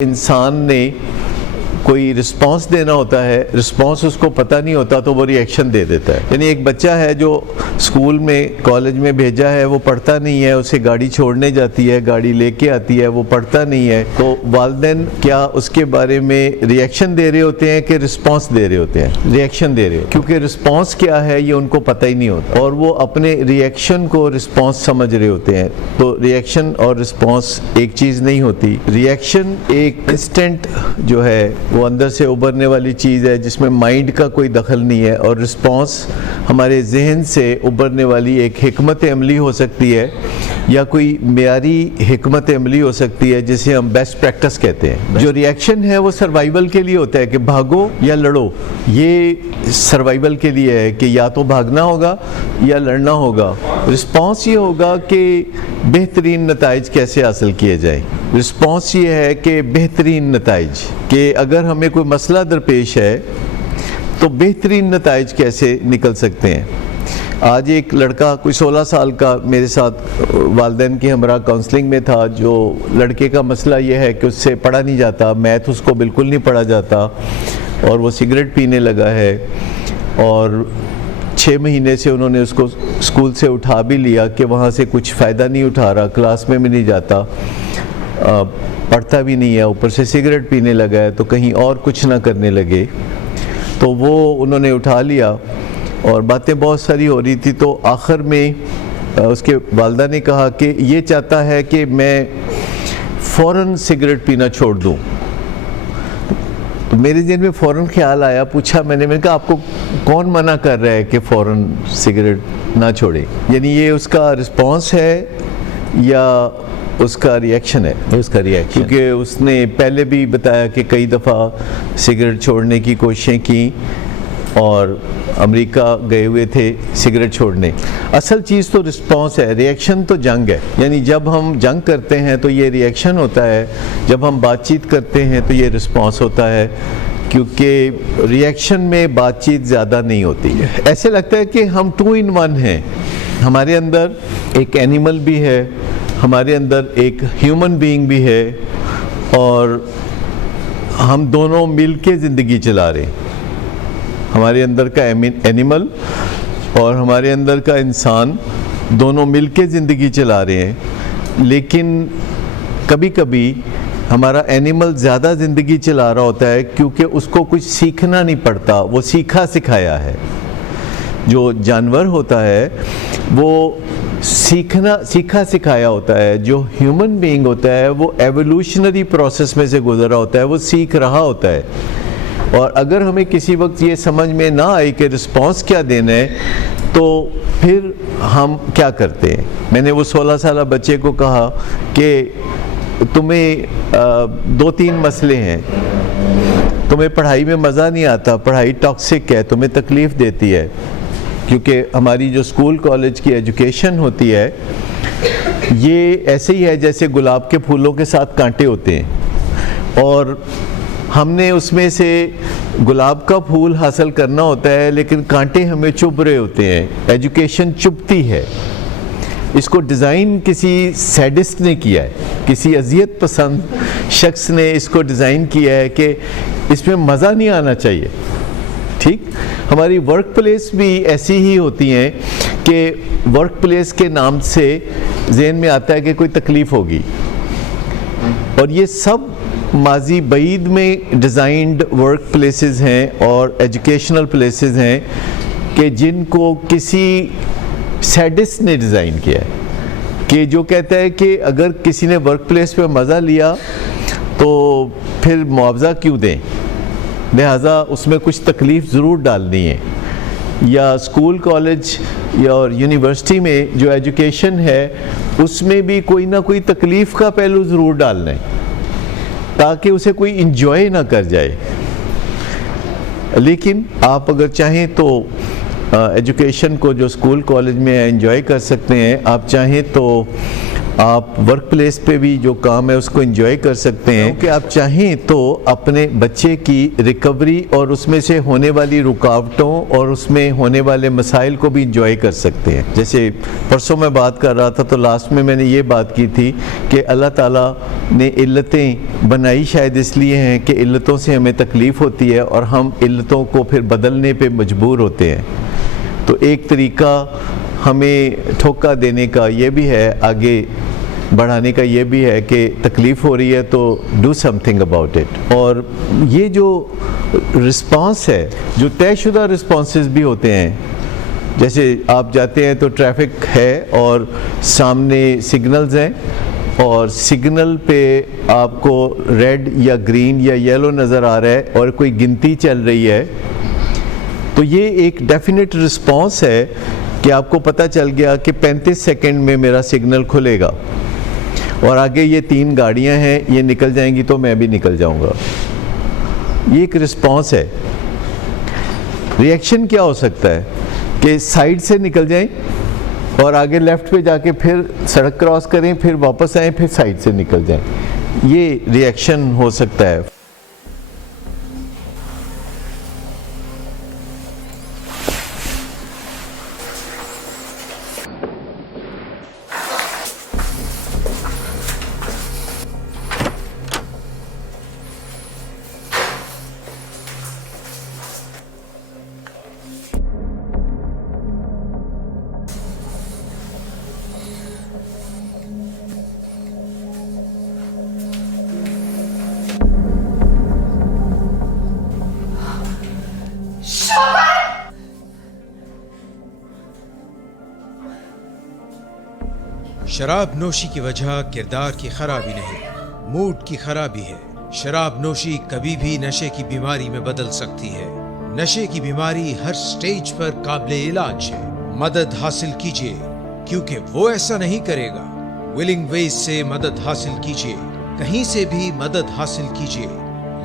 انسان نے کوئی رسپانس دینا ہوتا ہے، رسپانس اس کو پتہ نہیں ہوتا تو وہ ریئیکشن دے دیتا ہے. یعنی ایک بچہ ہے جو اسکول میں کالج میں بھیجا ہے، وہ پڑھتا نہیں ہے، اسے گاڑی چھوڑنے جاتی ہے، گاڑی لے کے آتی ہے، وہ پڑھتا نہیں ہے، تو والدین کیا اس کے بارے میں ریئیکشن دے رہے ہوتے ہیں کہ رسپانس دے رہے ہوتے ہیں؟ ریئیکشن دے رہے، کیونکہ رسپانس کیا ہے یہ ان کو پتہ ہی نہیں ہوتا، اور وہ اپنے ریئیکشن کو رسپانس سمجھ رہے ہوتے ہیں. تو ریئیکشن اور رسپانس ایک چیز نہیں ہوتی. ریئیکشن ایک انسٹنٹ جو ہے وہ اندر سے ابھرنے والی چیز ہے جس میں مائنڈ کا کوئی دخل نہیں ہے، اور رسپانس ہمارے ذہن سے ابھرنے والی ایک حکمت عملی ہو سکتی ہے یا کوئی معیاری حکمت عملی ہو سکتی ہے جسے ہم بیسٹ پریکٹس کہتے ہیں. جو ریئیکشن ہے وہ سروائیول کے لیے ہوتا ہے کہ بھاگو یا لڑو. یہ سروائیول کے لیے ہے کہ یا تو بھاگنا ہوگا یا لڑنا ہوگا. رسپانس یہ ہوگا کہ بہترین نتائج کیسے حاصل کیے جائیں. رسپانس یہ ہے کہ بہترین نتائج، کہ اگر ہمیں کوئی مسئلہ درپیش ہے تو بہترین نتائج کیسے نکل سکتے ہیں. آج ایک لڑکا کوئی 16 سال کا میرے ساتھ والدین کے ہمراہ کاؤنسلنگ میں تھا. جو لڑکے کا مسئلہ یہ ہے کہ اس سے پڑھا نہیں جاتا، میتھ اس کو بالکل نہیں پڑھا جاتا، اور وہ سگریٹ پینے لگا ہے، اور 6 مہینے سے انہوں نے اس کو اسکول سے اٹھا بھی لیا کہ وہاں سے کچھ فائدہ نہیں اٹھا رہا، کلاس میں بھی نہیں جاتا، پڑھتا بھی نہیں ہے، اوپر سے سگریٹ پینے لگا ہے، تو کہیں اور کچھ نہ کرنے لگے. تو وہ انہوں نے اٹھا لیا اور باتیں بہت ساری ہو رہی تھی. تو آخر میں اس کے والدہ نے کہا کہ یہ چاہتا ہے کہ میں فوراً سگریٹ پینا چھوڑ دوں. تو میرے ذہن میں فوراً خیال آیا، پوچھا میں نے کہا آپ کو کون منع کر رہا ہے کہ فوراً سگریٹ نہ چھوڑے؟ یعنی یہ اس کا رسپانس ہے یا اس کا ریئیکشن ہے؟ اس کا ریئیکشن، کیونکہ اس نے پہلے بھی بتایا کہ کئی دفعہ سگریٹ چھوڑنے کی کوششیں کی اور امریکہ گئے ہوئے تھے سگریٹ چھوڑنے. اصل چیز تو رسپانس ہے، ریئیکشن تو جنگ ہے. یعنی جب ہم جنگ کرتے ہیں تو یہ ریئیکشن ہوتا ہے، جب ہم بات چیت کرتے ہیں تو یہ رسپانس ہوتا ہے، کیونکہ ریئیکشن میں بات چیت زیادہ نہیں ہوتی ہے. ایسے لگتا ہے کہ ہم 2 in 1 ہیں. ہمارے اندر ایک اینیمل بھی ہے، ہمارے اندر ایک ہیومن بینگ بھی ہے، اور ہم دونوں مل کے زندگی چلا رہے ہیں. ہمارے اندر کا اینیمل اور ہمارے اندر کا انسان دونوں مل کے زندگی چلا رہے ہیں. لیکن کبھی کبھی ہمارا اینیمل زیادہ زندگی چلا رہا ہوتا ہے کیونکہ اس کو کچھ سیکھنا نہیں پڑتا، وہ سیکھا سکھایا ہے. جو جانور ہوتا ہے وہ سیکھا سکھایا ہوتا ہے. جو ہیومن بینگ ہوتا ہے وہ ایوولوشنری پروسیس میں سے گزر رہا ہوتا ہے، وہ سیکھ رہا ہوتا ہے. اور اگر ہمیں کسی وقت یہ سمجھ میں نہ آئی کہ رسپانس کیا دینا ہے تو پھر ہم کیا کرتے ہیں. میں نے وہ 16 سالہ بچے کو کہا کہ تمہیں 2-3 مسئلے ہیں. تمہیں پڑھائی میں مزہ نہیں آتا، پڑھائی ٹاکسک ہے، تمہیں تکلیف دیتی ہے، کیونکہ ہماری جو اسکول کالج کی ایجوکیشن ہوتی ہے یہ ایسے ہی ہے جیسے گلاب کے پھولوں کے ساتھ کانٹے ہوتے ہیں، اور ہم نے اس میں سے گلاب کا پھول حاصل کرنا ہوتا ہے لیکن کانٹے ہمیں چبھ رہے ہوتے ہیں. ایجوکیشن چبھتی ہے. اس کو ڈیزائن کسی سیڈسٹ نے کیا ہے، کسی اذیت پسند شخص نے اس کو ڈیزائن کیا ہے کہ اس میں مزہ نہیں آنا چاہیے. ٹھیک، ہماری ورک پلیس بھی ایسی ہی ہوتی ہیں کہ ورک پلیس کے نام سے ذہن میں آتا ہے کہ کوئی تکلیف ہوگی، اور یہ سب ماضی بعید میں ڈیزائنڈ ورک پلیسز ہیں اور ایجوکیشنل پلیسز ہیں کہ جن کو کسی سیڈسٹ نے ڈیزائن کیا ہے، کہ جو کہتا ہے کہ اگر کسی نے ورک پلیس پہ مزہ لیا تو پھر معاوضہ کیوں دیں، لہٰذا اس میں کچھ تکلیف ضرور ڈالنی ہے. یا اسکول کالج یا یونیورسٹی میں جو ایجوکیشن ہے اس میں بھی کوئی نہ کوئی تکلیف کا پہلو ضرور ڈالنا ہے تاکہ اسے کوئی انجوائے نہ کر جائے. لیکن آپ اگر چاہیں تو ایجوکیشن کو جو اسکول کالج میں انجوائے کر سکتے ہیں. آپ چاہیں تو آپ ورک پلیس پہ بھی جو کام ہے اس کو انجوائے کر سکتے ہیں کہ آپ چاہیں تو اپنے بچے کی ریکوری اور اس میں سے ہونے والی رکاوٹوں اور اس میں ہونے والے مسائل کو بھی انجوائے کر سکتے ہیں. جیسے پرسوں میں بات کر رہا تھا تو لاسٹ میں نے یہ بات کی تھی کہ اللہ تعالیٰ نے علتیں بنائی شاید اس لیے ہیں کہ علتوں سے ہمیں تکلیف ہوتی ہے اور ہم علتوں کو پھر بدلنے پہ مجبور ہوتے ہیں. تو ایک طریقہ ہمیں ٹھوکا دینے کا یہ بھی ہے, آگے بڑھانے کا یہ بھی ہے کہ تکلیف ہو رہی ہے تو do some thing about it. اور یہ جو رسپانس ہے, جو طے شدہ رسپانسز بھی ہوتے ہیں, جیسے آپ جاتے ہیں تو ٹریفک ہے اور سامنے سگنلز ہیں اور سگنل پہ آپ کو ریڈ یا گرین یا یلو نظر آ رہا ہے اور کوئی گنتی چل رہی ہے, تو یہ ایک ڈیفینٹ رسپانس ہے کہ آپ کو پتہ چل گیا کہ 35 سیکنڈ میں میرا سگنل کھلے گا اور آگے یہ 3 گاڑیاں ہیں, یہ نکل جائیں گی تو میں بھی نکل جاؤں گا. یہ ایک رسپانس ہے. ریئیکشن کیا ہو سکتا ہے کہ سائیڈ سے نکل جائیں اور آگے لیفٹ پہ جا کے پھر سڑک کراس کریں, پھر واپس آئیں, پھر سائیڈ سے نکل جائیں. یہ ریئیکشن ہو سکتا ہے. شراب نوشی کی وجہ کردار کی خرابی نہیں, موڈ کی خرابی ہے. شراب نوشی کبھی بھی نشے کی بیماری میں بدل سکتی ہے. نشے کی بیماری ہر سٹیج پر قابل علاج ہے. مدد حاصل کیجیے کیونکہ وہ ایسا نہیں کرے گا. ولنگ ویز سے مدد حاصل کیجیے, کہیں سے بھی مدد حاصل کیجیے,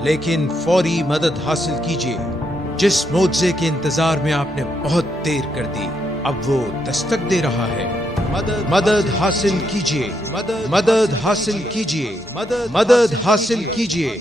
لیکن فوری مدد حاصل کیجیے. جس معجزے کے انتظار میں آپ نے بہت دیر کر دی, اب وہ دستک دے رہا ہے. مدد حاصل کیجیے, مدد حاصل کیجیے, مدد حاصل کیجیے.